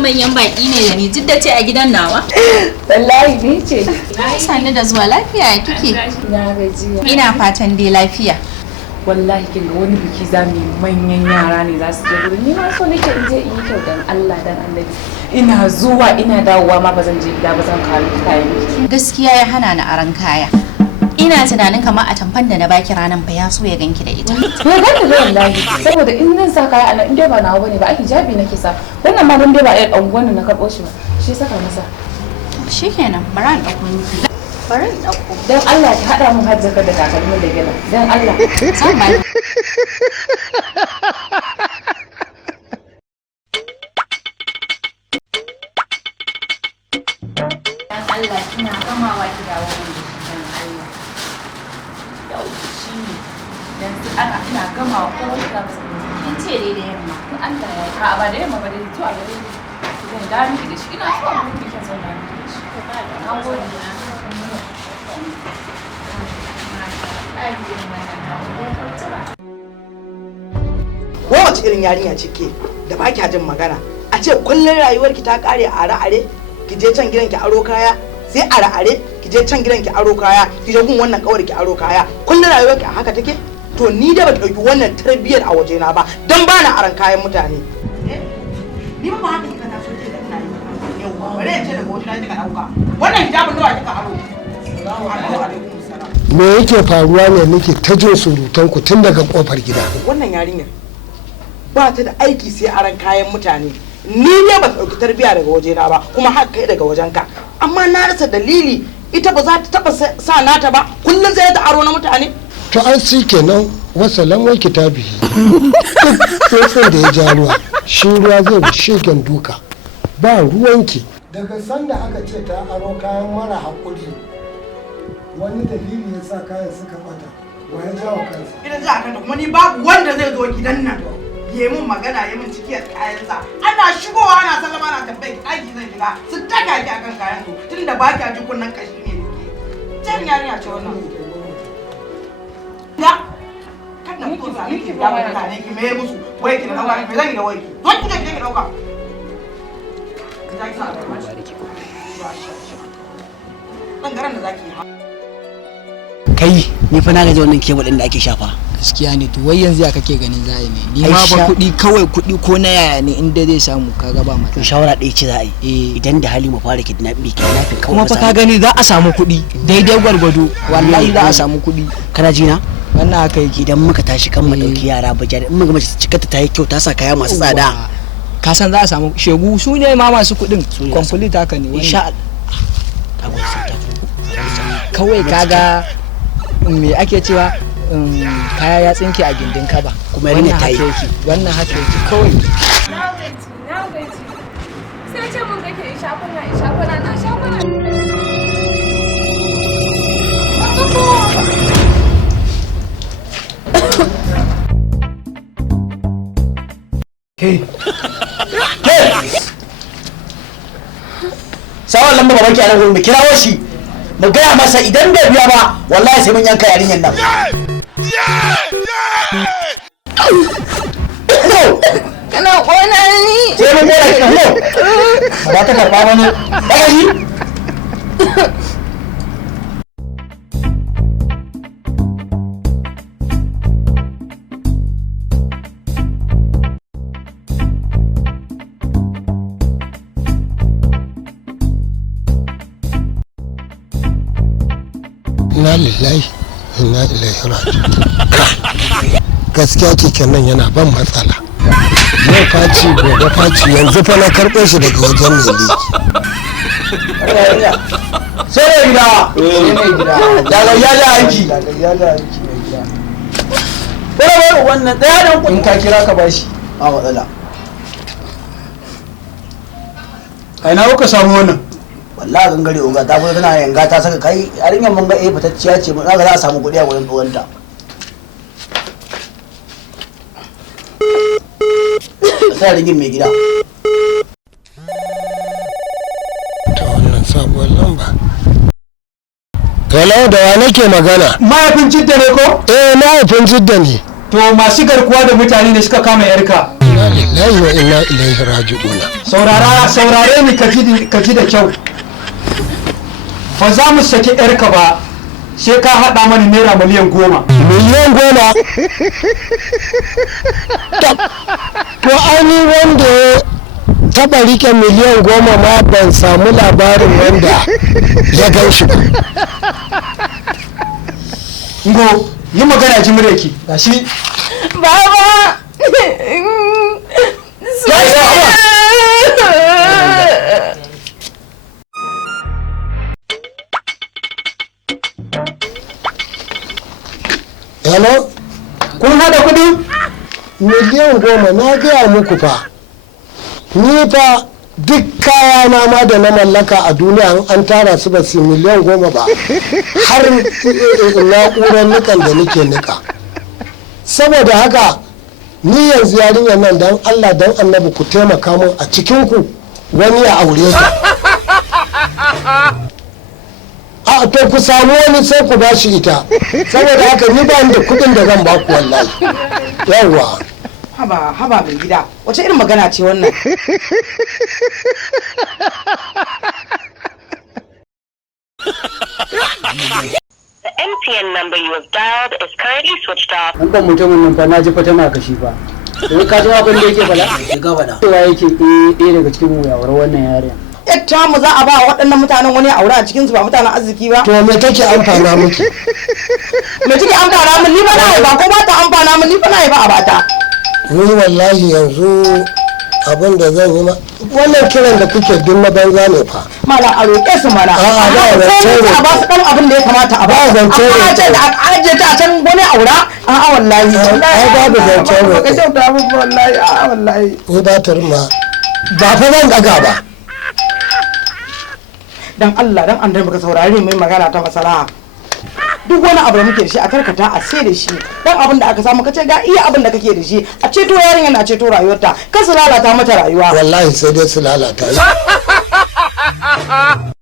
manyan baki ne da ni Jidda ce a gidan nawa. Wallahi ni ce. Sani da zuwa lafiya kike? Na gajiya. Ina fatan dai lafiya. Wallahi kin ga wani biki za mu yi manyan yara ne za su je gurin ni ma so nake in je in yi kyau dan Allah dan Annabi. Ina zuwa ina dawowa ma ba zan je gida ba zan kawo kayan miki. Gaskiya ya hana ni aran kaya. Ina tunanin kamar a tamfan da na baki ranan fa ya so ya ganki da ita. To ganta da wallahi saboda in zan sa kaya anan in dai ba nawa bane ba ai hijabi nake sa. Wannan ma dan dai ba ɗan unguwan na karɓo shi ba. Shi saka masa. Shikenan bari an dauko miki. Bari in dauko. Dan Allah ki hada mun hajjaka da takalmin da gela. Dan Allah. San ba. Dan Allah kina gamawa ki dawo mun da shi dan Allah. Yau shi ne. Dan ana ina gamawa ko wani da su. Kin ce dai da yamma. In Allah ya yi. A'a ba da yamma ba dai to a gare ni. Zan da miki da shi ina so a gurin bikin zan da miki da shi. Na gode. Kowace irin yarinya ce ke da ba kya jin magana a ce kullum rayuwarki ta kare a are-are ki je can gidan ki aro kaya sai are-are ki je can gidan ki aro kaya ki je gun wannan kawar ki aro kaya kullum rayuwarki a haka take to ni da ba dauki wannan tarbiyyar a wajena ba dan ba na aran kayan mutane ni ba haka kika taso ce da ina yi yawa bare ya ce daga wajena kika dauka wannan hijabin nawa kika aro assalamu alaikum me yake faruwa ne nake ta jin surutan ku tun daga kofar gida wannan yarinyar ba ta da aiki sai aran kayan mutane ni ne ba ɗauki tarbiya daga wajena ba kuma har kai daga wajenka amma na rasa dalili ita ba za ta taba sa nata ba kullum sai ta aro na mutane to an shi kenan wasalan wai kitabi sai da ya ja ruwa shi ruwa zai bi shegen duka ba ruwanki daga sanda aka ce ta aro kayan mara haƙuri wani dalili ya sa kayan suka bata wa ya jawo kansa ina ji akan da kuma ni babu wanda zai zo gidan nan ya mun magana ya mun cikiyar kayansa ana shigowa ana sallama ana tambaye ki aiki zai shiga su daga ki akan kayan su tunda ba ki ji kunnan kashi ne ke can yarinya ce wannan ya kada ku sa ki ba mutane ki me musu wai ki dauka ki zan yi da wai ki zo ki je ki dauka zaki sa dan garan da zaki yi kai ni fa na gaji wannan kebul din da ake shafa gaskiya ne to wai yanzu ya kake ganin za a yi ne ni ma ba kuɗi kawai kuɗi ko na yaya ne in dai zai samu kaga ba mata to shawara ɗaya ce za a yi idan da hali mu fara kidnapping kawai kuma fa ka gani za a samu kuɗi daidai gwargwado wallahi za a samu kuɗi kana ji na wannan haka yake idan muka tashi kan mu dauki yara bajar in muka mace cikata ta yi kyau ta sa kaya masu tsada ka san za a samu shegu su ne ma masu kuɗin complete haka ne insha Allah kawai kaga me ake cewa kaya ya tsinke a gindin kaba kuma yarinya ta yi wannan haka yake kawai Na gaji. Sai ce mun kake ishafuna na shafuna. Hey. Sawan lamba baban ki a nan gurin mu kirawo shi mu gaya masa idan bai biya ba wallahi sai mun yanka yarinyar nan. Kana kona ni. Sai mun gaya ki no. Ba ta karba ba ne. Daga ni. inna lillahi inna ilaihi raji'un gaskiya keken nan yana ban matsala yau faci gobe faci yanzu fa na karɓo shi daga wajen mai liki sai mai gida daga ya da aiki wani wannan ɗaya da in ka kira ka bashi a matsala kai na kuka samu wannan wallahi gangare uga ta fito tana yanga ta saka kai yarinyar mun ga fitacciya ce mun ga za a samu kuɗi a wurin tsohonta sai rigin mai gida ta wannan sabuwar lamba hello da wa nake magana mahaifin jidda ne ko mahaifin jidda ne to masu garkuwa da mutane ne suka kama yarka inna lillahi wa inna ilaihi raji'una. Saurare ni ka ji da kyau. Ba za mu saki yarka ba sai ka haɗa mani naira miliyan 10. Miliyan 10? To ani wanda ya taɓa rike miliyan 10 ma ban samu labarin wanda ya gan shi ba. Ngo, yi magana ji mureki. Gashi. Baba! Hello? Kun haɗa kuɗi? Miliyan 10 na gaya muku fa. Ni fa duk kayana ma da na mallaka a duniya an tara su ba su miliyan 10 ba. Har na'urar nikan da nake nika. Saboda haka ni yanzu yarinyar nan dan Allah dan annabi ku taimaka min a cikinku wani ya aure ta. A to ku samu wani sai ku bashi ita. Saboda haka ni ba ni da kudin da zan baku wallahi. Yawwa. haba mai gida wace irin magana ce wannan? The MTN number you have dialed is currently switched off. An ban mutumin nan fa na ji fa tana kashi fa. Sai ka ji abin da yake fada? Ga fada. Cewa yake ɗaya daga cikin mu yawar wannan yarinya. Yatta mu za a ba waɗannan mutanen wani aure a cikin su ba mutanen arziki ba. To me take amfana miki? Me take amfana min ni ba na ba ko ba ta amfana min ni ba na ba a bata. Ni wallahi yanzu abin da zan yi ma wannan kiran da kuke duk na banza ne fa. Mala a roƙe su mana. A'a ba zance roƙe. A ba su ɗan abin da ya kamata a ba. Ba zance roƙe. Amma ce da aje ta can wani aura. A'a wallahi. Ai babu zance roƙe. Ba ka kyauta min wallahi a'a wallahi. Ni ba ta rima ba fa zan daga ba. Dan Allah dan an baka saurare mai magana ta masalaha. Duk wani abu da muke da shi a karkata a sai da shi dan abin da aka samu kace ga iya abin da kake da shi a ceto yarinya na ceto rayuwarta kan su lalata mata rayuwa Wallahi sai dai su lalata.